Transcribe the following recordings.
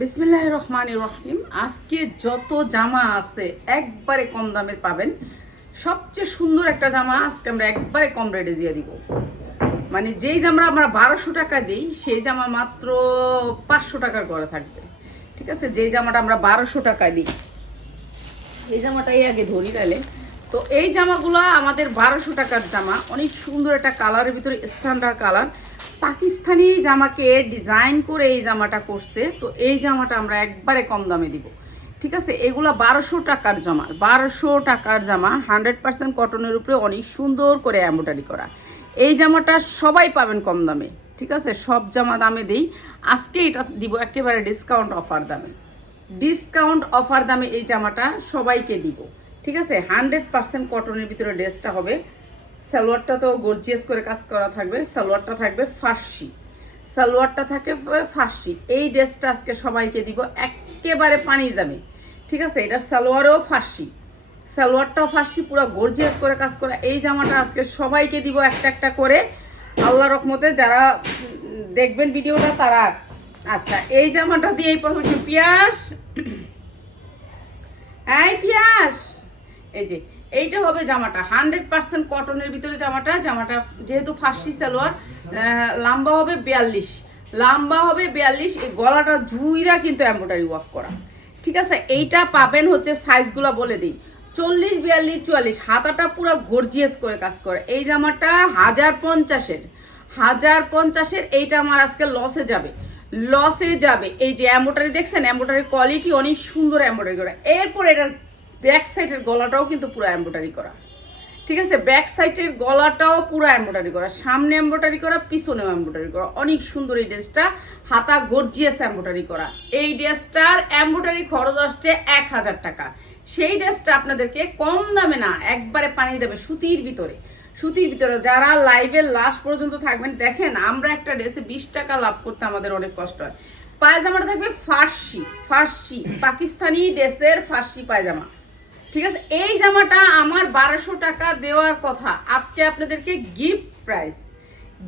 বিসমিল্লাহির রহমানির রহিম। আজকে যত জামা আছে একবারে কম দামে পাবেন। সবচেয়ে সুন্দর একটা জামা আজকে আমরা একবারে কম রেটে দিয়ে দিব। মানে যেই জামা আমরা 1200 টাকা দিই সেই জামা মাত্র 500 টাকার করে থাকবে। ঠিক আছে, যেই জামাটা আমরা 1200 টাকা দিই এই জামাটাই আগে ধরি তাহলে। তো এই জামাগুলো আমাদের 1200 টাকার জামা, অনেক সুন্দর একটা কালারের ভিতরে স্ট্যান্ডার্ড কালার, পাকিস্তানি জামাকে ডিজাইন করে এই জামাটা করছে। তো এই জামাটা আমরা একবারে কম দামে দিব। ঠিক আছে, এগুলো 1200 টাকার জামা, 1200 টাকার জামা 100% কটনের উপরে অনেক সুন্দর করে এমব্রয়ডারি করা। এই জামাটা সবাই পাবেন কম দামে। ঠিক আছে, সব জামা দামে দিই, আজকে এটা দিব একেবারে ডিসকাউন্ট অফার দামে। ডিসকাউন্ট অফার দামে এই জামাটা সবাইকে দিব। ঠিক আছে, 100% কটনের ভিতরে ড্রেসটা হবে। সালোয়ারটা তো গর্জিয়াস করে কাজ করা থাকবে, সালোয়ারটা থাকবে ফার্সি, সালোয়ারটা থাকে ফার্সি। এই ড্রেসটা আজকে সবাইকে দিব একেবারে পানির দামে। ঠিক আছে, এটার সালোয়ারও ফার্সি, সালোয়ারটাও ফার্সি, পুরো গর্জিয়াস করে কাজ করা। এই জামাটা আজকে সবাইকে দিব একটা একটা করে, আল্লাহ রহমতে। যারা দেখবেন ভিডিওটা তারা। আচ্ছা, এই জামাটা দিয়ে এই প্রথমে পিয়াস, এই পিয়াস, এই যে এইটা হবে জামাটা 100% কটনের ভিতরে। জামাটা যেহেতু ফার্সি সালোয়ার, লম্বা হবে 42, লম্বা হবে 42। এই গলাটা জুইরা কিন্তু এমব্রয়ডারি ওয়ার্ক করা। ঠিক আছে, এইটা পাবেন হচ্ছে সাইজগুলো বলে দিই, 40, 42, 44। হাতাটা পুরো গর্জিয়াস করে কাজ করে। এই জামাটা 1050-এর, 1050-এর। এইটা আমার আজকে লসে যাবে, লসে যাবে। এই যে এমব্রয়ডারি দেখছেন, এমব্রয়ডারি কোয়ালিটি অনেক সুন্দর এমব্রয়ডারি করা। এরপর এটার ব্যাক সাইডের গলাটাও কিন্তু পুরো এমব্রয়ডারি করা। ঠিক আছে, ব্যাক সাইডের গলাটাও পুরো এমব্রয়ডারি করা, সামনে এমব্রয়ডারি করা, পিছনেও এমব্রয়ডারি করা। অনেক সুন্দর এই ড্রেসটা, হাতা গর্জিয়াস এমব্রয়ডারি করা। এই ড্রেসটার এমব্রয়ডারি খরচ আসছে 1000 টাকা। সেই ড্রেসটা আপনাদেরকে কম দামে না, একবারে পানি দেবে সুতির ভিতরে। সুতির ভিতরে যারা লাইভের লাস্ট পর্যন্ত থাকবেন, দেখেন আমরা একটা ড্রেসে 20 টাকা লাভ করতে আমাদের অনেক কষ্ট হয়। পায়জামাটা থাকবে ফার্সি, ফার্সি পাকিস্তানি ড্রেসের ফার্সি পায়জামা। ঠিক আছে, এই জামাটা আমার 1200 টাকা দেওয়ার কথা, আজকে আপনাদেরকে গিফট প্রাইস,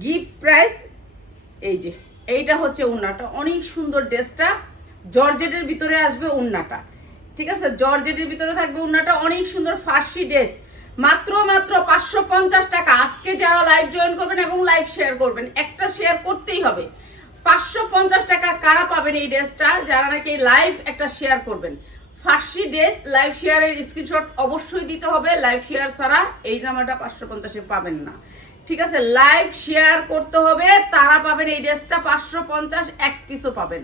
গিফট প্রাইস। এই যে এইটা হচ্ছে ওড়নাটা, অনেক সুন্দর ড্রেসটা জর্জেটের ভিতরে আসবে ওড়নাটা। ঠিক আছে, জর্জেটের ভিতরে থাকবে ওড়নাটা, অনেক সুন্দর ফার্সি ড্রেস। মাত্র 550 টাকা। আজকে যারা লাইভ জয়েন করবেন এবং লাইভ শেয়ার করবেন, একটা শেয়ার করতেই হবে। 550 টাকা কারা পাবেন এই ড্রেসটা? যারা নাকি লাইভ একটা শেয়ার করবেন। ফার্সি ড্রেস লাইভ শেয়ারের স্ক্রিনশট অবশ্যই দিতে হবে, লাইভ শেয়ার ছাড়া এই জামাটা 550-এ পাবেন না। ঠিক আছে, লাইভ শেয়ার করতে হবে, তারা পাবেন এই ড্রেসটা 550। এক পিসও পাবেন,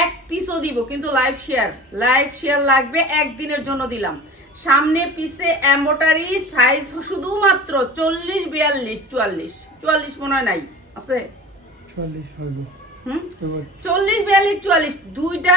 এক পিসও দিব, কিন্তু লাইভ শেয়ার, লাইভ শেয়ার লাগবে, একদিনের জন্য দিলাম। সামনে পিছে এমব্রয়ডারি, সাইজ শুধুমাত্র 40, 42, 44, 44 মনে হয় নাই, আছে 44 হইব। 40, 42, 44 দুইটা,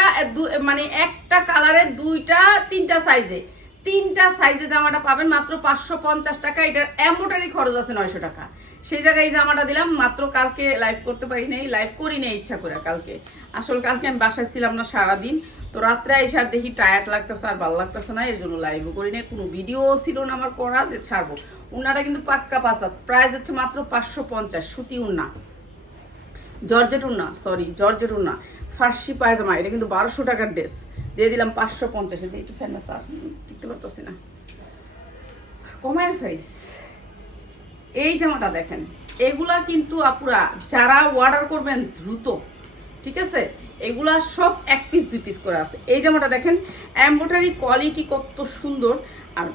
মানে একটা কালারে দুইটা, তিনটা সাইজে, তিনটা সাইজে জামাটা পাবেন মাত্র 550 টাকা। এটার এমব্রয়ডারি খরচ আছে 900 টাকা। সেই জায়গায় এই জামাটা দিলাম মাত্র। কালকে লাইভ করতে পারি নাই, লাইভ করি নাই ইচ্ছা করে কালকে। আসলে কালকে আমি বাসায় ছিলাম না সারাদিন, তো রাত্রে এসে দেখি টায়ার্ড লাগতেছে আর ভালো লাগতেছে না, এর জন্য লাইভও করি নাই। কোনো ভিডিও ছিল না আমার করা যে ছাড়বো। উন্নাটা কিন্তু পাক্কা পাসাত, প্রাইস হচ্ছে মাত্র 550। সুতি উন্না, জর্জেট উন্না, সরি জর্জেট উন্না, ফার্সি পায়জামা। এটা কিন্তু 1200 টাকার ড্রেস, দিয়ে দিলাম 550। একটু ফ্যান না স্যার, টিকতে পারতেছি না, কমায় সাইজ। এই জামাটা দেখেন, এগুলা কিন্তু আপুরা যারা অর্ডার করবেন দ্রুত। ঠিক আছে, এগুলা সব এক পিস 2 পিস করে আছে। এই জামাটা দেখেন, এমব্রয়ডারি কোয়ালিটি কত সুন্দর, আর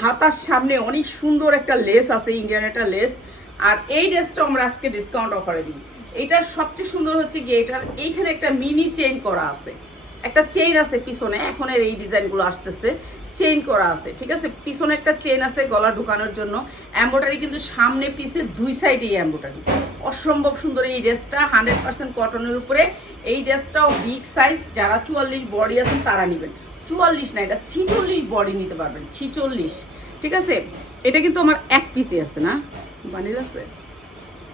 হাতার সামনে অনেক সুন্দর একটা লেস আছে, ইন্ডিয়ান একটা লেস। আর এই ড্রেসটা আমরা আজকে ডিসকাউন্ট অফারে দিই। এটার সবচেয়ে সুন্দর হচ্ছে গিয়ে এটার এইখানে একটা মিনি চেইন করা আছে, একটা চেইন আছে পিছনে, এখন এই ডিজাইনগুলো আসতেছে, চেইন করা আছে। ঠিক আছে, পিছনে একটা চেইন আছে গলা ঢুকানোর জন্য। এমব্রয়ডারি কিন্তু সামনে পিছে দুই সাইডেই এমব্রয়ডারি, অসম্ভব সুন্দর এই ড্রেসটা। 100% কটনের উপরে এই ড্রেসটাও বিগ সাইজ, যারা 44 বডি আছেন তারা নেবেন। 44 না, এটা 46 বডি নিতে পারবেন, 46। ঠিক আছে, এটা কিন্তু আমার এক পিসে আছে না, বানিল আছে,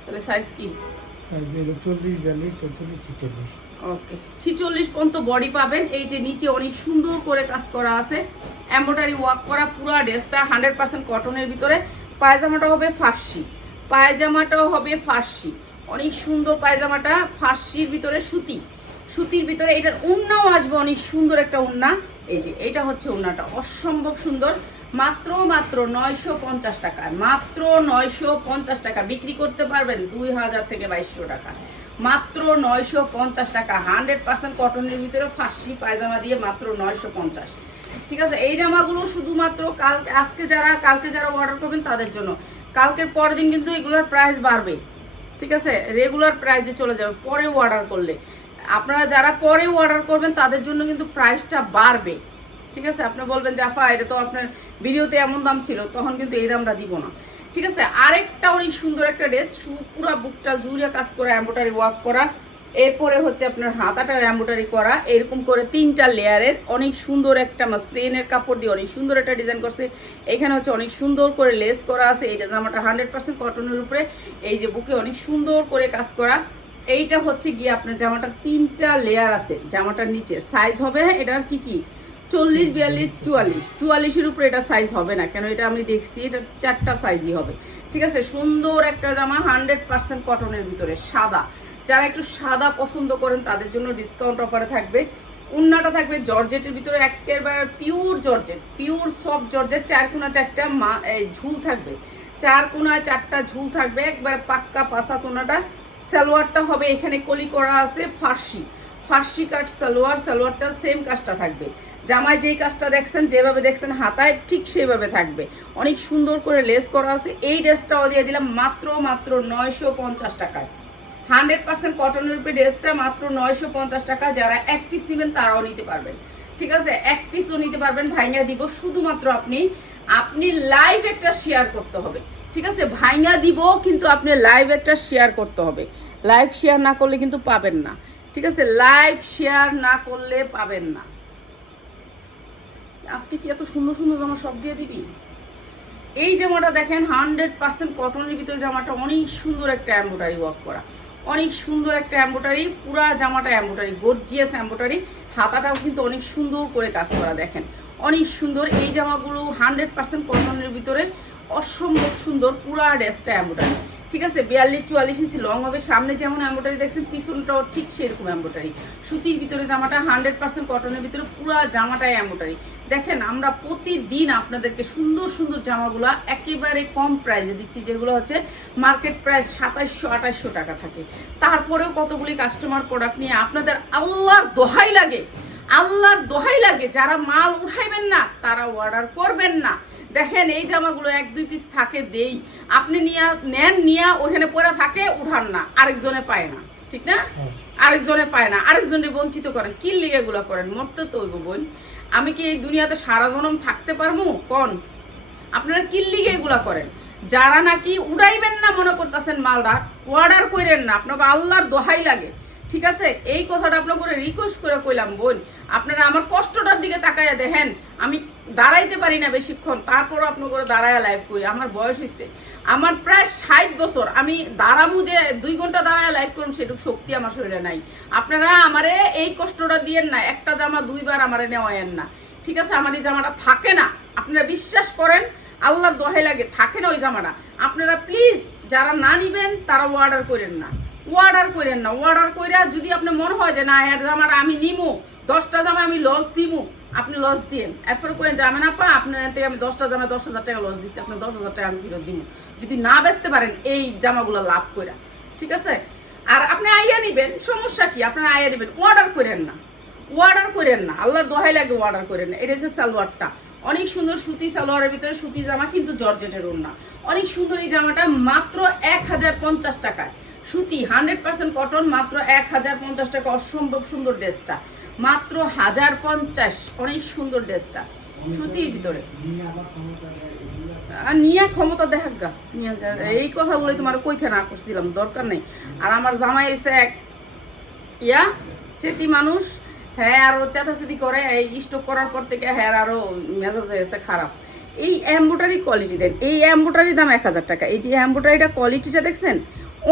তাহলে সাইজ কি? সাইজ হলো 40, 42, 44, 46। ওকে, 46 পর্যন্ত বডি পাবেন। এই যে নিচে অনেক সুন্দর করে কাজ করা আছে, এমব্রয়ডারি ওয়ার্ক করা পুরো ড্রেসটা 100% কটনের ভিতরে। পায়জামাটা হবে ফার্সি, পায়জামাটাও হবে ফার্সি, অনেক সুন্দর পায়জামাটা। ফার্সির ভিতরে সুতি, সুতির ভিতরে। এটার ওড়নাও আসবে অনেক সুন্দর একটা ওড়না। এই যে এটা হচ্ছে ওড়নাটা, অসম্ভব সুন্দর। মাত্র 950 টাকায়, মাত্র 950 টাকা বিক্রি করতে পারবেন 2000 থেকে 2200 টাকা। মাত্র 950 টাকা, 100% কটনের ভিতরে ফার্সি পায়জামা দিয়ে মাত্র 950। ঠিক আছে, এই জামাগুলো শুধুমাত্র কালকে যারা অর্ডার করবেন তাদের জন্য। কালকের পরের দিন কিন্তু এগুলোর প্রাইস বাড়বে। ঠিক আছে, রেগুলার প্রাইসে চলে যাবে পরেও অর্ডার করলে। আপনারা যারা পরেও অর্ডার করবেন তাদের জন্য কিন্তু প্রাইসটা বাড়বে। ঠিক আছে, আপনি বলবেন যে আপা এটা তো আপনার ভিডিওতে এমন দাম ছিল, তখন কিন্তু এই দামটা দিব না। ঠিক আছে, আরেকটা অনেক সুন্দর একটা ড্রেস, পুরো বুকটা জুড়ে কাজ করা, এমব্রয়ডারি ওয়ার্ক করা, এরপরে হচ্ছে আপনার হাতাটা এমব্রয়ডারি করা, এরকম করে 3টা লেয়ারের অনেক সুন্দর একটা মাসলিনের কাপড় দিয়ে অনেক সুন্দর একটা ডিজাইন করছে। এখানে হচ্ছে অনেক সুন্দর করে লেস করা আছে। এইটা জামাটা 100% কটনের উপরে, এই যে বুকে অনেক সুন্দর করে কাজ করা। এইটা হচ্ছে গিয়ে আপনার জামাটার 3টা লেয়ার আছে। জামাটার নিচে সাইজ হবে এটার কি 40, 42, 44। 44-এর উপরে এটা সাইজ হবে না, কেন এটা আমি দেখছি এটা 4টা সাইজই হবে। ঠিক আছে, সুন্দর একটা জামা 100% কটনের ভিতরে, সাদা। যারা একটু সাদা পছন্দ করেন তাদের জন্য ডিসকাউন্ট অফারে থাকবে। ওড়নাটা থাকবে জর্জেটের ভিতরে, একেবারে pure georgette, pure soft georgette. 4 কোণা 4টা ঝুল থাকবে, 4 কোণায় 4টা ঝুল থাকবে, একবার পাক্কা পাসা কোণাটা। সালোয়ারটা হবে এখানে কলি করা আছে ফার্সি কাট সালোয়ার। সালোয়ারটা সেম কাজটা থাকবে, জামায় যেই কাজটা দেখছেন, যেভাবে দেখছেন হাতায় ঠিক সেভাবে থাকবে। অনেক সুন্দর করে লেস করা আছে। এই ড্রেসটাও দিয়ে দিলাম মাত্র 950 টাকায়। 100% কটনের উপরে ড্রেসটা মাত্র 950 টাকা। যারা 1 পিস নেবেন তারাও নিতে পারবেন। ঠিক আছে, 1 পিসও নিতে পারবেন, ভাইঙ্গা দিব। শুধুমাত্র আপনি লাইভ একটা শেয়ার করতে হবে। ঠিক আছে, ভাইঙ্গা দিব, কিন্তু আপনি লাইভ একটা শেয়ার করতে হবে। লাইভ শেয়ার না করলে কিন্তু পাবেন না। ঠিক আছে, লাইভ শেয়ার না করলে পাবেন না। আজকে কি এত সুন্দর সুন্দর জামা সব দিয়ে দিবি? এই জামাটা দেখেন 100% কটনের ভিতরে, জামাটা অনেক সুন্দর একটা এমব্রয়ডারি ওয়ার্ক করা, অনেক সুন্দর একটা এমব্রয়ডারি, পুরা জামাটা এমব্রয়ডারি, গর্জিয়াস এমব্রয়ডারি। হাতাটাও কিন্তু অনেক সুন্দর করে কাজ করা, দেখেন অনেক সুন্দর। এই জামাগুলো 100% কটনের ভিতরে, অসম্ভব সুন্দর, পুরা ড্রেসটা এমব্রয়ডারি। ঠিক আছে, 42-44 ইঞ্চি লং হবে। সামনে যেমন এমব্রয়ডারি দেখছেন, পিছনটাও ঠিক সেরকম এমব্রয়ডারি। সুতির ভিতরে জামাটা, 100% কটনের ভিতরে, পুরা জামাটাই এমব্রয়ডারি। দেখেন আমরা প্রতিদিন আপনাদেরকে সুন্দর সুন্দর জামাগুলো একেবারে কম প্রাইসে দিচ্ছি, যেগুলো হচ্ছে মার্কেট প্রাইস 2700-2800 টাকা থাকে। তারপরেও কতগুলি কাস্টমার প্রোডাক্ট নিয়ে আপনাদের আল্লাহর দোহাই লাগে যারা মাল উঠাইবেন না তারা অর্ডার করবেন না। দেখেন এই জামাগুলো 1-2 পিস থাকে দেই, আপনি নিয়ে ওখানে পরে থাকে, উঠান না, আরেকজনে পায় না। ঠিক না, আরেকজনে পায় না, আরেকজনে বঞ্চিত করেন। কি লিগে এগুলো করেন? মরতে তো হইব বোন। আমি কি এই দুনিয়াতে সারা জনম থাকতে পারবো? কোন আপনারা কি লিগে এগুলা করেন? যারা নাকি উড়াইবেন না মনে করতেছেন মালটা, অর্ডার করেন না, আপনাকে আল্লাহর দোহাই লাগে। ঠিক আছে, এই কথাটা আপনার করে রিকোয়েস্ট করে কইলাম বোন। আপনারা আমার কষ্টটার দিকে তাকাইয়া দেখেন, আমি দাঁড়াইতে পারি না বেশিক্ষণ, তারপরও আপনার করে দাঁড়াইয়া লাইভ করি। আমার বয়স হয়েছে, আমার প্রায় 60 বছর। আমি দাঁড়াবো যে 2 ঘন্টা দাঁড়াইয়া লাইভ করুন, সেটুকু শক্তি আমার শরীরে নাই। আপনারা আমারে এই কষ্টটা দিয়েন না, একটা জামা 2 বার আমারে নেওয়ায়েন না। ঠিক আছে, আমার এই জামাটা থাকে না, আপনারা বিশ্বাস করেন, আল্লাহর দোহাই লাগে, থাকে না ওই জামাটা। আপনারা প্লিজ যারা না নিবেন তারা অর্ডার করেন না, অর্ডার কইরা যদি আপনি মনে হয় যে না এর জামাটা আমি নিমু, 10টা জামা আমি লস দিব, আপনি লস দিন। এরপরে করে যাবেন আপা আপনার থেকে আমি 10টা জামা 10,000 টাকা লস দিচ্ছি, আপনার 10,000 টাকা আমি ফেরত দিব, যদি না বেচতে পারেন এই জামাগুলো লাভ কইরা। ঠিক আছে, আর আপনি আইয়া নিবেন, সমস্যা কি? আপনারা আইয়া নিবেন, অর্ডার করেন না, আল্লাহর দোহাই লাগে, অর্ডার করেন না। এটা হচ্ছে সালোয়ারটা, অনেক সুন্দর সুতি সালোয়ারের ভিতরে সুতি জামা, কিন্তু জর্জেটের ওড়না, অনেক সুন্দর। এই জামাটা মাত্র 1050 টাকায়, সুতি 100% কটন, মাত্র 1050 টাকা। অসম্ভব সুন্দর ড্রেসটা, মাত্র 1050। অনেক সুন্দর ড্রেসটা সুতির ভিতরে। নিয়া ক্ষমতা দেখাক গা, এই কথাগুলো তোমার কইতে না করছিলাম, দরকার নেই। আর আমার জামাই এসে এক চেতি মানুষ, হ্যাঁ আরো চেতাচেতি করে। এই স্টক করার পর থেকে হ্যাঁ আরো মেজাজ হয়েছে খারাপ। এই এমব্রয়ডারি কোয়ালিটি দেন, এই এমব্রয়ডারি দাম 1000 টাকা। এই যে এমব্রয়ডারিটা কোয়ালিটিটা দেখছেন,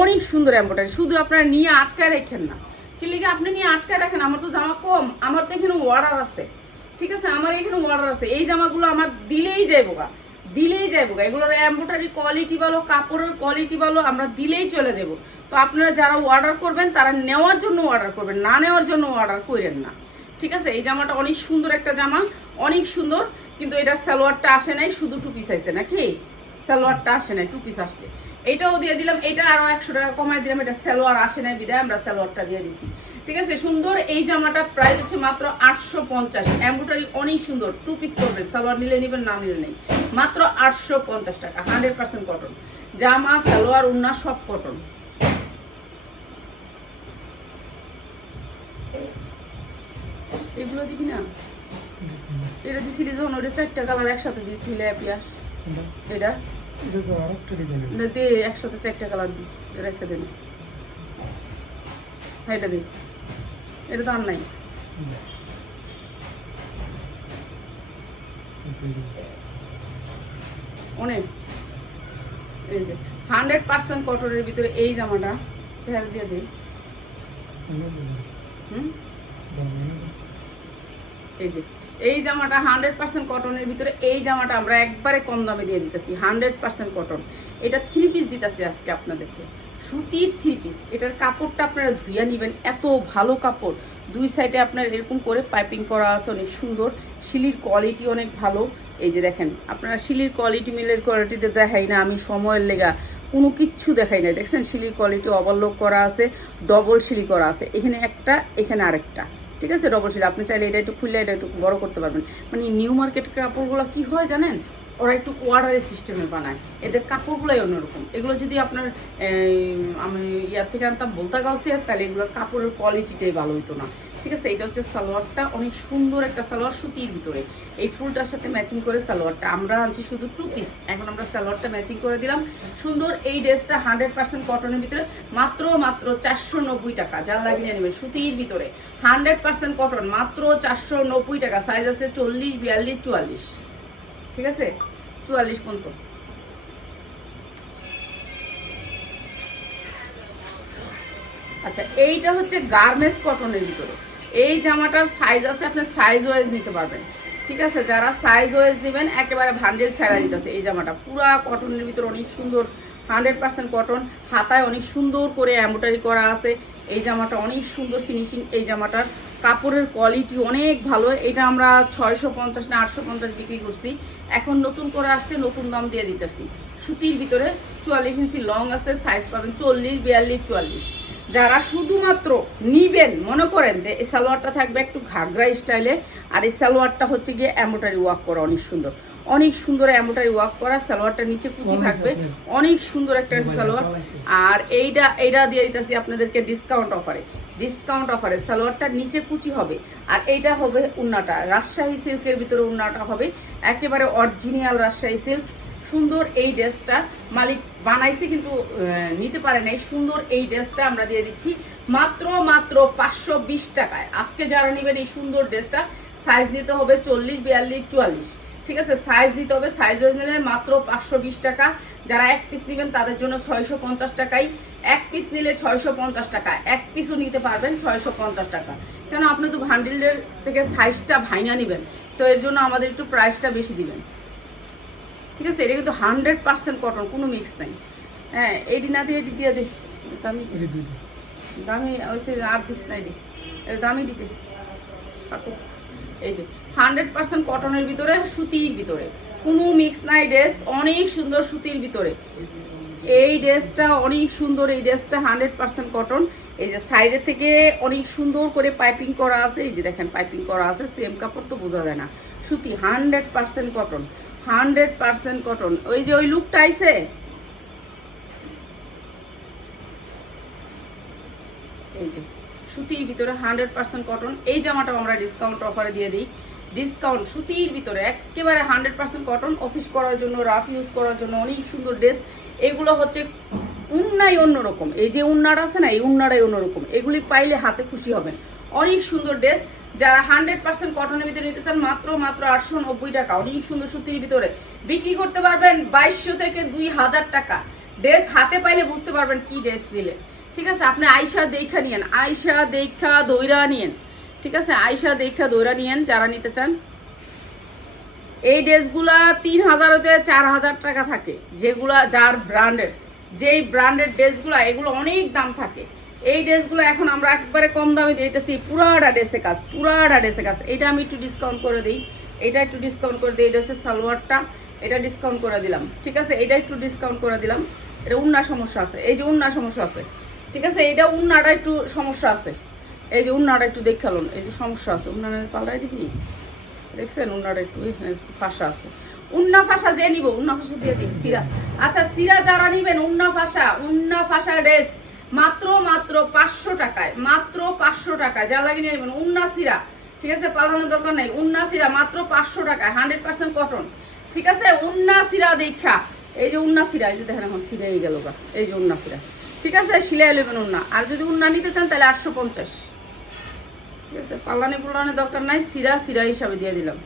অনেক সুন্দর এমব্রয়ডারি। শুধু আপনারা নিয়ে আটকায় রাখেন না, কি লিগে আপনি নিয়ে আটকায় রাখেন? আমার তো জামা কম, আমার তো এখানে অর্ডার আছে। ঠিক আছে, আমার এখানে অর্ডার আছে। এই জামাগুলো আমার দিলেই যাইব গা, দিলেই যাবো, এগুলোর এমব্রয়ডারি কোয়ালিটি ভালো, কাপড়ের কোয়ালিটি ভালো, আমরা দিলেই চলে যাব। তো আপনারা যারা অর্ডার করবেন তারা নেওয়ার জন্য অর্ডার করবেন, না নেওয়ার জন্য অর্ডার করেন না, ঠিক আছে। এই জামাটা অনেক সুন্দর একটা জামা, অনেক সুন্দর, কিন্তু এটার সালোয়ারটা আসে নাই, শুধু 2 পিস আছে নাকি, সালোয়ারটা আসে নাই, 2 পিস আসছে। এটাও দিয়ে দিলাম, এটা আরো 100 টাকা কমাই দিলাম, এটা সালোয়ার আসে নাই বিদায় আমরা সালোয়ারটা দিয়ে দিছি, ঠিক আছে। সুন্দর এই জামাটা প্রাইস হচ্ছে মাত্র 850, এমব্রয়ডারি অনেক সুন্দর, 2 পিস করবেন, সালোয়ার নিলে নেবেন, না নিলে নেই, মাত্র 850 টাকা, 100% কটন জামা, সালোয়ার, ওড়না সব কটন। এগুলো দিবি না, এটা দিছিলি যখন ওটা 4টা কালার একসাথে দিস মিলে পিয়াস, এটা এটা তো আরেকটা ডিজাইন। এটা দে একসাথে 4টা কালার দিস, এটা একটা দে, হ্যাঁ এটা দে, এটা তো আর নাই। অনেক এই যে 100% কটনের ভিতরে এই জামাটা হেয়ার দিয়ে দিই। এই যে এই জামাটা 100% কটনের ভিতরে, এই জামাটা আমরা একবারে কম দামে দিয়ে দিতেছি, 100% কটন। এটা 3 পিস দিতেছি আজকে আপনাদেরকে, সুতির 3 পিস। এটার কাপড়টা আপনারা ধুইয়া নেবেন, এত ভালো কাপড়, 2 সাইডে আপনার এরকম করে পাইপিং করা আছে, অনেক সুন্দর, শিলির কোয়ালিটি অনেক ভালো। এই যে দেখেন, আপনারা শিলির কোয়ালিটি, মিলের কোয়ালিটিতে দেখাই না আমি সময়ের লেগা, কোনো কিচ্ছু দেখাই না, দেখছেন শিলির কোয়ালিটি ওভারলোক করা আছে, ডবল শিলি করা আছে, এখানে একটা, এখানে আরেকটা, ঠিক আছে, ডবল শিলি। আপনি চাইলে এটা একটু খুললে এটা একটু বড় করতে পারবেন। মানে নিউ মার্কেট কাপড়গুলো কি হয় জানেন, ওরা একটু অর্ডারের সিস্টেমে বানায়, এদের কাপড়গুলোই অন্যরকম। এগুলো যদি আপনার আমি ইয়ার থেকে আনতাম বলতা গাউসিয়ার, তাহলে এগুলোর কাপড়ের কোয়ালিটিটাই ভালো হইতো না, ঠিক আছে। এটা হচ্ছে সালোয়ারটা, অনেক সুন্দর একটা সালোয়ার, সুতির ভিতরে এই ফুলটার সাথে ম্যাচিং করে সালোয়ারটা আমরা আনছি শুধু 2 পিস, এখন আমরা সালোয়ারটা ম্যাচিং করে দিলাম। সুন্দর এই ড্রেসটা 100% কটনের ভিতরে, মাত্র 490 টাকা, যা লাগিয়ে নেবেন, সুতির ভিতরে 100% কটন, মাত্র 490 টাকা। সাইজ আছে 40, 42, 44, ঠিক আছে, 44 পর্যন্ত। আচ্ছা, এইটা হচ্ছে গার্মেন্টস কটনের ভিতরে, এই জামাটার সাইজ আছে, আপনি সাইজ ওয়াইজ নিতে পারবেন, ঠিক আছে। যারা সাইজ ওয়াইজ নেবেন একেবারে ভান্ডেল ছেড়া দিতেছে। এই জামাটা পুরা কটনের ভিতরে, অনেক সুন্দর, 100% কটন, হাতায় অনেক সুন্দর করে এমব্রয়ডারি করা আছে। এই জামাটা অনেক সুন্দর ফিনিশিং, এই জামাটার কাপড়ের কোয়ালিটি অনেক ভালো। এটা আমরা 650 না 850 বিক্রি করছি, এখন নতুন করে আসছে, নতুন দাম দিয়ে দিতেছি। সুতির ভিতরে 44 ইঞ্চি লং আছে, সাইজ পাবেন 40, 42, 44। যারা শুধুমাত্র নিবেন, মনে করেন যে এই সালোয়ারটা থাকবে একটু ঘাগরা স্টাইলে, আর এই সালোয়ারটা হচ্ছে গিয়ে এমব্রয়ডারি ওয়ার্ক করা, অনেক সুন্দর, অনেক সুন্দর এমব্রয়ডারি ওয়ার্ক করা, সালোয়ারটা নিচে কুচি থাকবে, অনেক সুন্দর একটা সালোয়ার। আর এইটা দিয়ে দিতেছি আপনাদেরকে ডিসকাউন্ট অফারে, সালোয়ারটা নিচে কুচি হবে, আর এইটা হবে উন্নাটা, রাজশাহী সিল্কের ভিতরে উন্নাটা হবে, একেবারে অরিজিনাল রাজশাহী সিল্ক। সুন্দর এই ড্রেসটা মালিক বানাইছে কিন্তু নিতে পারে নাই, সুন্দর এই ড্রেসটা আমরা দিয়ে দিচ্ছি মাত্র 520 টাকায়। আজকে যারা নেবেন এই সুন্দর ড্রেসটা, সাইজ দিতে হবে 40, 42, 44, ঠিক আছে, সাইজ দিতে হবে, সাইজ ওয়াইজ নিলে মাত্র 520 টাকা। যারা 1 পিস নেবেন তাদের জন্য 650 টাকাই, 1 পিস নিলে 650 টাকা, 1 পিসও নিতে পারবেন 650 টাকা। কেন, আপনি তো ভান্ডিলের থেকে সাইজটা ভাঙা নেবেন, তো এর জন্য আমাদের একটু প্রাইসটা বেশি দিবেন, ঠিক আছে। এটা কিন্তু 100% কটন, কোনো মিক্স নাই। হ্যাঁ, এইটি না দিয়ে এটি দিয়ে দে, দামি ওইসে আর দিস না, এটা দামি দিতে। এই যে 100% কটনের ভিতরে, সুতির ভিতরে, কোনো মিক্স নাই ড্রেস, অনেক সুন্দর সুতির ভিতরে। এই ড্রেসটা অনেক সুন্দর, এই ড্রেসটা 100% কটন। এই যে সাইডে থেকে অনেক সুন্দর করে পাইপিং করা আছে, এই যে দেখেন পাইপিং করা আছে, সেম কাপড় তো বোঝা যায় না, সুতি 100% কটন, 100% কটন। ওই যে ওই লুকটা আইছে, এই যে সুতির ভিতরে 100% কটন। এই জামাটাও আমরা ডিসকাউন্ট অফারে দিয়ে দিই, ডিসকাউন্ট সুতির ভিতরে একেবারে 100% কটন, অফিস করার জন্য, রাফ ইউজ করার জন্য অনেক সুন্দর ড্রেস। এগুলো হচ্ছে উন্নাই অন্যরকম, এই যে উন্নাটা আছে না, এই উন্নাটাই অন্যরকম, এগুলি পাইলে হাতে খুশি হবেন, অনেক সুন্দর ড্রেস। যারা 100% কটনের ভিতরে নিতে চান, মাত্র 890 টাকা, অনেক সুন্দর সুতির ভিতরে বিক্রি করতে পারবেন 2200 থেকে 2000 টাকা। ড্রেস হাতে পাইলে বুঝতে পারবেন কি ড্রেস দিলে, ঠিক আছে। আপনি আয়শা দেখা নিয়েন, আয়শা দেখা দইরা নিয়েন, ঠিক আছে, আয়শা দেখা দইরা নিয়েন যারা নিতে চান। এই ড্রেসগুলা 3000 হতে 4000 টাকা থাকে, যেগুলা যার ব্র্যান্ডের, যেই ব্র্যান্ডের ড্রেসগুলা এগুলো অনেক দাম থাকে। এই ড্রেসগুলো এখন আমরা একবারে কম দামে দিতেছি, পুরাটা ড্রেসে কাজ, পুরাটা ড্রেসে কাজ। এটা আমি একটু ডিসকাউন্ট করে দিই, এটা একটু ডিসকাউন্ট করে দিই। এই ড্রেসের সালোয়ারটা এটা ডিসকাউন্ট করে দিলাম, ঠিক আছে? এটা একটু ডিসকাউন্ট করে দিলাম। এটা উন্না সমস্যা আছে, এই যে উন্না সমস্যা আছে, ঠিক আছে? এটা উন্নাটা একটু সমস্যা আছে, এই যে উন্নাটা একটু দেখালুন, এই যে সমস্যা আছে, উন্নাটা পাল্টাই দিবি, দেখছেন? উন্নাটা একটু এখানে একটু ফাঁসা আছে। উন্না ফাঁসা যে নিব, উন্না ফাঁসা দিয়ে দিই। সিরা, আচ্ছা সিরা যারা নিবেন উন্না ফাঁসা ড্রেস মাত্র 500 টাকায়, মাত্র 500 টাকায় যা লাগিয়ে নেবেন। উন্না সিরা, ঠিক আছে? পালানোর দরকার নেই। উন্না সিরা মাত্র 500 টাকায়, 100% কটন, ঠিক আছে? উন্না সিরা দেখা, এই যে উন্না সিরা, এই যে দেখেন এখন সিলাই গেল গা, এই যে উন্না সিরা, ঠিক আছে? সিলাই নেবেন উন্না। আর যদি উন্না নিতে চান তাহলে 850, ঠিক আছে? পাল্লানোর দরকার নাই। সিরা হিসাবে দিয়ে দিলাম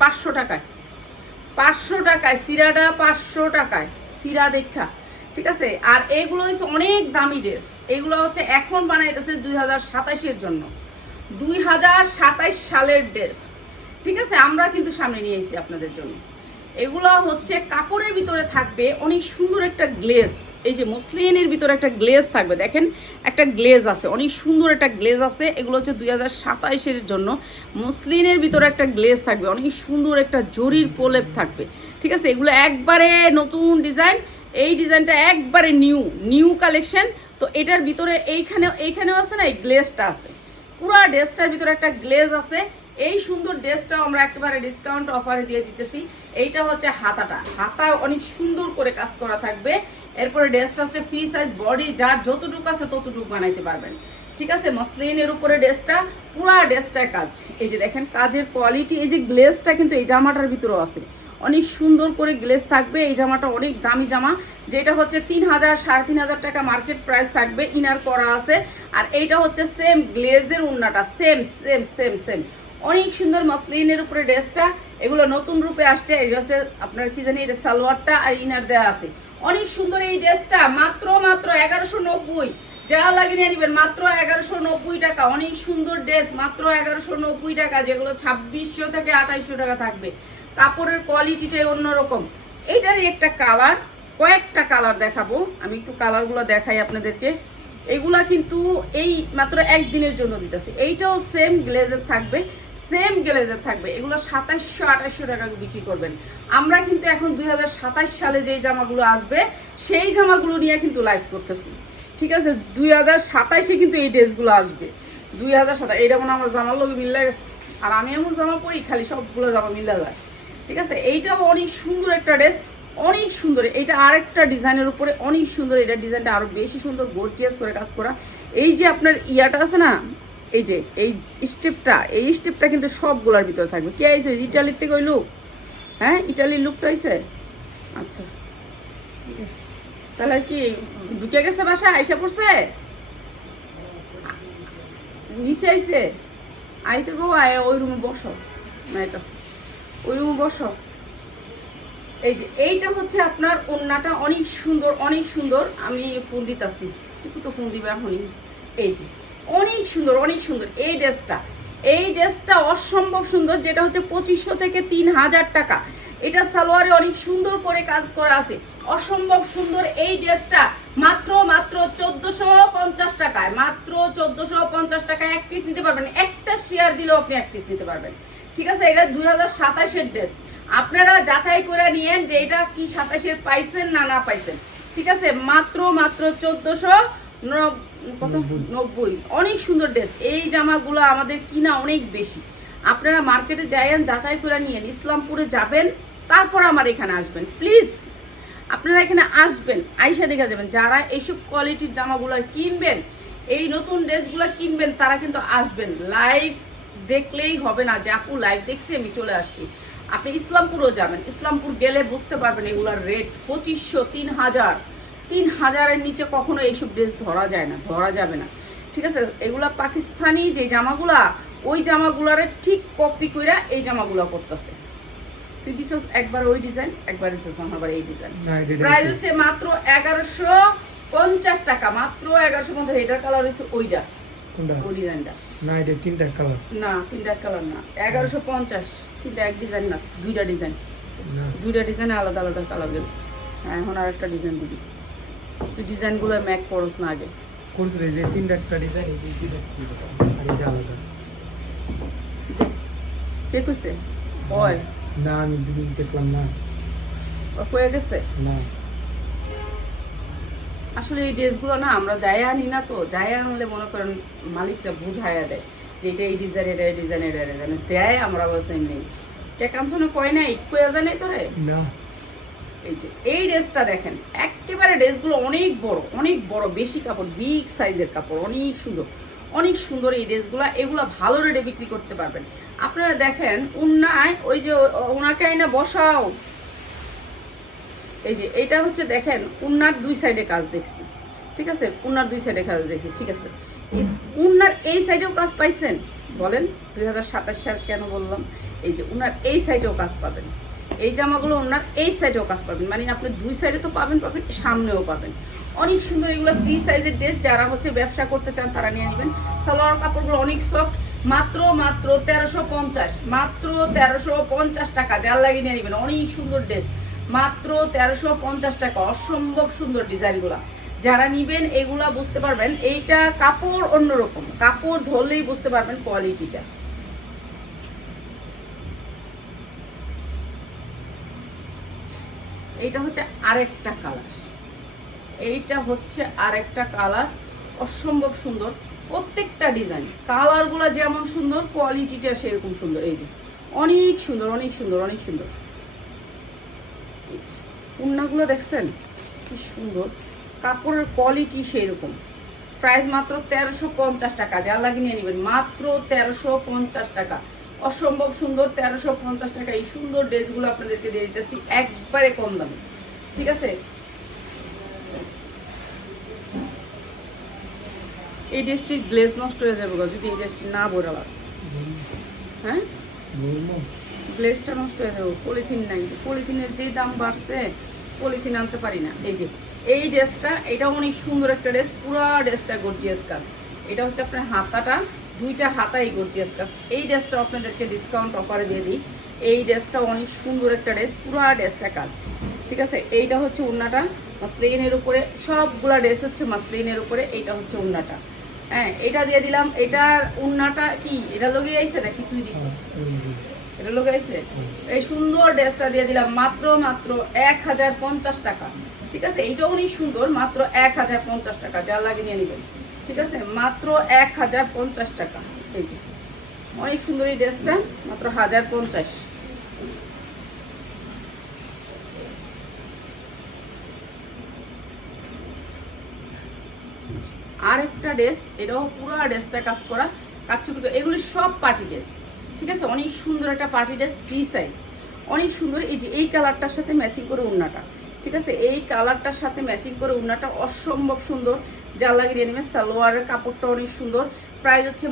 500 টাকায়, 500 টাকায় সিরাটা, 500 টাকায় সিরা দেখা, ঠিক আছে? আর এইগুলো হচ্ছে অনেক দামি ড্রেস, এগুলো হচ্ছে এখন বানাইতেছে 2027-এর জন্য, 2027 সালের ড্রেস, ঠিক আছে? আমরা কিন্তু সামনে নিয়ে এসেছি আপনাদের জন্য। এগুলো হচ্ছে কাপড়ের ভিতরে থাকবে অনেক সুন্দর একটা গ্লেজ, এই যে মসলিনের ভিতরে একটা গ্লেজ থাকবে, দেখেন একটা গ্লেজ আছে, অনেক সুন্দর একটা গ্লেজ আছে। এগুলো হচ্ছে 2027-এর জন্য মসলিনের ভিতরে একটা গ্লেজ থাকবে, অনেক সুন্দর একটা জরির প্রলেপ থাকবে, ঠিক আছে? এগুলো একবারে নতুন ডিজাইন, এই ডিজাইনটা একবারে নিউ কালেকশন। তো এটার ভিতরে এইখানেও আছে না, এই গ্লেজটা আছে, পুরো ড্রেসটার ভিতরে একটা গ্লেজ আছে। এই সুন্দর ড্রেসটাও আমরা একেবারে ডিসকাউন্ট অফারে দিয়ে দিতেছি। এইটা হচ্ছে হাতা অনেক সুন্দর করে কাজ করা থাকবে। এরপরে ড্রেসটা হচ্ছে ফ্রি সাইজ, বডি যার যতটুকু আছে ততটুকু বানাইতে পারবেন, ঠিক আছে? মসলিনের উপরে ড্রেসটা, পুরা ড্রেসটায় কাজ, এই যে দেখেন কাজের কোয়ালিটি। এই যে গ্লেজটা কিন্তু এই জামাটার ভিতরেও আছে, অনেক সুন্দর করে গ্লেজ থাকবে। এই জামাটা অনেক দামি জামা, যেটা হচ্ছে 3000 3500 টাকা মার্কেট প্রাইস থাকবে, ইনার করা আছে। আর এইটা হচ্ছে সেম গ্লেজের উন্নাটা, সেম অনেক সুন্দর মসলিনের উপরে ড্রেসটা। এগুলো নতুন রূপে আসছে, এই হচ্ছে আপনার কি জানি, এটা সালোয়ারটা আর ইনার দেওয়া আছে, অনেক সুন্দর এই ড্রেসটা। মাত্র 1190, যা লাগিয়ে নিয়ে নেবেন মাত্র 1190 টাকা। অনেক সুন্দর ড্রেস মাত্র 1190 টাকা, যেগুলো 2600 থেকে 2800 টাকা থাকবে। কাপড়ের কোয়ালিটিটাই অন্যরকম। এইটারই একটা কালার, কয়েকটা কালার দেখাবো আমি, একটু কালারগুলো দেখাই আপনাদেরকে। এগুলা কিন্তু এই মাত্র একদিনের জন্য দিতেছি। এইটাও সেম গ্লেজের থাকবে, এগুলো 2700-2800 টাকা বিক্রি করবেন। আমরা কিন্তু এখন 2027 সালে যেই জামাগুলো আসবে সেই জামাগুলো নিয়ে কিন্তু লাইভ করতেছি, ঠিক আছে? 2027-এ কিন্তু এই ড্রেসগুলো আসবে, 2027। এইটা মনে আমার জামার লোক মিল্লা গেছে, আর আমি এমন জামা পরি খালি সবগুলো জামা মিল্লা যায়, ঠিক আছে? এইটাও অনেক সুন্দর একটা ড্রেস, অনেক সুন্দর। এটা আরেকটা ডিজাইনের উপরে অনেক সুন্দর, এটা ডিজাইনটা আরো বেশি সুন্দর, গর্জিয়াস করে কাজ করা। এই যে আপনার ইয়াটা আছে না, এই যে এই স্টেপটা কিন্তু সবগুলোর ভিতরে থাকবে। কে আইছে ইটালির থেকে? ওই লুক, হ্যাঁ ইটালির লুকটা আইছে। আচ্ছা, তাহলে কি ঢুকে গেছে বাসা, আইসা পড়ছে, নিচে আইছে? আইতে গো, ওই রুমে বসো, মায়ের কাছে ওই রুমে বসো। এই যে এইটা হচ্ছে আপনার ওড়নাটা, অনেক সুন্দর। আমি ফোন দিতেছি, একটু তো ফোন দিবে এখনই। এই যে অনেক সুন্দর এই ড্রেসটা অসম্ভব সুন্দর, যেটা হচ্ছে 2500 থেকে 3000 টাকা। এটা সালোয়ারে অনেক সুন্দর করে কাজ করা আছে, অসম্ভব সুন্দর। এই ড্রেসটা মাত্র 1450 টাকায়, মাত্র 1450 টাকায় এক পিস নিতে পারবেন। একটা শেয়ার দিলেও আপনি এক পিস নিতে পারবেন, ঠিক আছে? এটা 2027-এর ড্রেস, আপনারা যাচাই করে নিয়েন যে এটা কি 27-এর পাইছেন না পাইছেন, ঠিক আছে? মাত্র 1490। অনেক সুন্দর ড্রেস। এই জামাগুলো আমাদের কিনা অনেক বেশি, আপনারা মার্কেটে যাইয়েন, যাচাই করে নিয়েন। ইসলামপুরে যাবেন, তারপর আমার এখানে আসবেন, প্লিজ আপনারা এখানে আসবেন, আইসা দেখা যাবেন। যারা এইসব কোয়ালিটির জামাগুলো কিনবেন, এই নতুন ড্রেসগুলো কিনবেন, তারা কিন্তু আসবেন। লাইভ দেখলেই হবে না যে আপু লাইভ দেখছি আমি চলে আসছি। আপনি ইসলামপুরও যাবেন, ইসলামপুর গেলে বুঝতে পারবেন এগুলোর রেট 2500, 3000-এর নিচে কখনো এইসব ড্রেস ধরা যাবে না, ঠিক আছে? এগুলা পাকিস্তানি যে জামাগুলা, ওই জামাগুলারে ঠিক কপি করে এই জামাগুলা করতেছে। তুই দিছস একবার ওই ডিজাইন, একবার দিছস আবার এই ডিজাইন। প্রাইস হচ্ছে মাত্র 1150 টাকা, মাত্র 1150। এটার কালার হচ্ছে ওইটা, ওই ডিজাইনটা না, এটা তিনটা কালার না, 1150, তিনটা এক ডিজাইন না, দুইটা ডিজাইন। না দুইটা ডিজাইনে আলাদা আলাদা কালার গেছে। হ্যাঁ, এখন আর একটা ডিজাইন দিবি। তুই ডিজাইনগুলো ম্যাক করস না আগে। করছে এই যে তিনটা একটা ডিজাইন এই যে আর এটা আলাদা। কে কইছে? ওই না আমি দিন দেখলাম না। ও কয়ে গেছে। না আসলে এই ড্রেসগুলো না আমরা যাই আনি না, তো যাই আনলে মনে করেন মালিকটা বুঝাইয়া দেয় যে এটা এই ডিজাইন, এটা এই ডিজাইন, এটা এই ডিজাইন দেয়, আমরা বলছি নেই। কে কাঞ্চনে কয় না কয়ে জানে তোরে। না এই যে এই ড্রেসটা দেখেন, একেবারে ড্রেসগুলো অনেক বড়, অনেক বড়, বেশি কাপড়, বিগ সাইজের কাপড়, অনেক সুন্দর, অনেক সুন্দর এই ড্রেসগুলো। এগুলো ভালো রেটে বিক্রি করতে পারবেন আপনারা। দেখেন উন্নায় ওই যে ওনাকে আইনা বসাও, এই যে এটা হচ্ছে দেখেন উন্নার দুই সাইডে কাজ দেখছি, ঠিক আছে, উন্নার দুই সাইডে কাজ দেখছি, ঠিক আছে। উন্নার এই সাইডেও কাজ পাইছেন বলেন, 2027 সাল কেন বললাম? এই যে উনার এই সাইডেও কাজ পাবেন, এই জামাগুলো ওনার এই সাইডেও কাজ পাবেন, মানে আপনি দুই সাইডে তো পাবেন, পাবেন সামনেও পাবেন। অনেক সুন্দর এগুলো ফ্রি সাইজের ড্রেস, যারা হচ্ছে ব্যবসা করতে চান তারা নিয়ে নেবেন। সালোয়ার কাপড়গুলো অনেক সফট, মাত্র 1350, মাত্র 1350 টাকা, যার লাগিয়ে নিয়ে নেবেন। অনেক সুন্দর ড্রেস, মাত্র 1350 টাকা, অসম্ভব সুন্দর ডিজাইনগুলা। যারা নিবেন এগুলা বুঝতে পারবেন, এইটা কাপড় অন্যরকম, কাপড় ধরলেই বুঝতে পারবেন কোয়ালিটিটা। এইটা হচ্ছে আরেকটা কালার, এইটা হচ্ছে আরেকটা কালার, অসম্ভব সুন্দর। প্রত্যেকটা ডিজাইন কালারগুলো যেমন সুন্দর, কোয়ালিটিটা সেরকম সুন্দর। এই যে অনেক সুন্দর, অনেক সুন্দর, অনেক সুন্দর। উন্নাগুলো দেখছেন কি সুন্দর, কাপড়ের কোয়ালিটি সেই রকম। প্রাইস মাত্র 1350 টাকা, যা লাগিয়ে নিয়ে নেবেন, মাত্র 1350 টাকা। অসম্ভব সুন্দর, 1350 টাকা এই সুন্দর ড্রেসগুলো আপনাদেরকে দিয়ে দিতেছি একবারে কম দামে, ঠিক আছে। এই ড্রেসটির গ্লেজ নষ্ট হয়ে যাবে যদি এই ড্রেসটি না বোরালাস। হ্যাঁ, গ্লেজটা নষ্ট হয়ে যাবে, পলিথিন নাই, পলিথিনের যেই দাম বাড়ছে পলিথিন আনতে পারি না। এই যে এই ড্রেসটা, এটা অনেক সুন্দর একটা ড্রেস, পুরো ড্রেসটা গর্জিয়াস কাজ। এটা হচ্ছে আপনার হাতাটা, দুইটা হাতাই গর্জিয়াস কাজ। এই ড্রেসটা আপনাদেরকে ডিসকাউন্ট অফারে দিয়ে দিই। এই ড্রেসটা অনেক সুন্দর একটা ড্রেস, পুরো ড্রেসটা কাজ, ঠিক আছে। এইটা হচ্ছে উন্নাটা মাসলিনের উপরে, সবগুলা ড্রেস হচ্ছে মাসলিনের উপরে। এইটা হচ্ছে উন্নাটা, হ্যাঁ এটা দিয়ে দিলাম। এটার উন্নাটা কি এটা লগে আইছে নাকি তুই দিস? এটা লগে আইছে। এই সুন্দর ড্রেসটা দিয়ে দিলাম মাত্র 1050 টাকা, ঠিক আছে। এইটা অনেক সুন্দর, মাত্র 1050 টাকা, যা লাগে নিয়ে নেবেন, ঠিক আছে, মাত্র 1050 টাকা। এই যে অনেক সুন্দর এই ড্রেসটা, মাত্র 1050। আর একটা ড্রেস, এটাও পুরো ড্রেসটা কাজ করা, কাটছুটো, এগুলি সব পার্টি ড্রেস, ঠিক আছে। অনেক সুন্দর একটা পার্টি ড্রেস, ফ্রি সাইজ, অনেক সুন্দর। এই যে এই কালারটার সাথে ম্যাচিং করে উন্নাটা, ঠিক আছে, এই কালারটার সাথে ম্যাচিং করে উন্নাটা অসম্ভব সুন্দর, যা লাগিয়ে নেবেন। সালোয়ারের কাপড়টা অনেক সুন্দর, প্রাইস হচ্ছে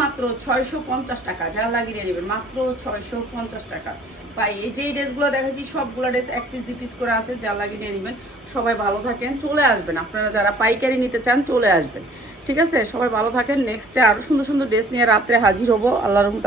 মাত্র 650 টাকা, যা লাগিয়ে নেবেন, মাত্র 650 টাকা। ভাই এই যে ড্রেসগুলো দেখাচ্ছি সবগুলো ড্রেস 1 পিস 2 পিস করে আছে, যা লাগিয়ে নিয়ে নেবেন। সবাই ভালো থাকেন, চলে আসবেন আপনারা যারা পাইকারি নিতে চান, চলে আসবেন, ঠিক আছে। সবাই ভালো থাকেন। নেক্সটে আরও সুন্দর সুন্দর ড্রেস নিয়ে রাত্রে হাজির হবো, আল্লাহর রহমতে।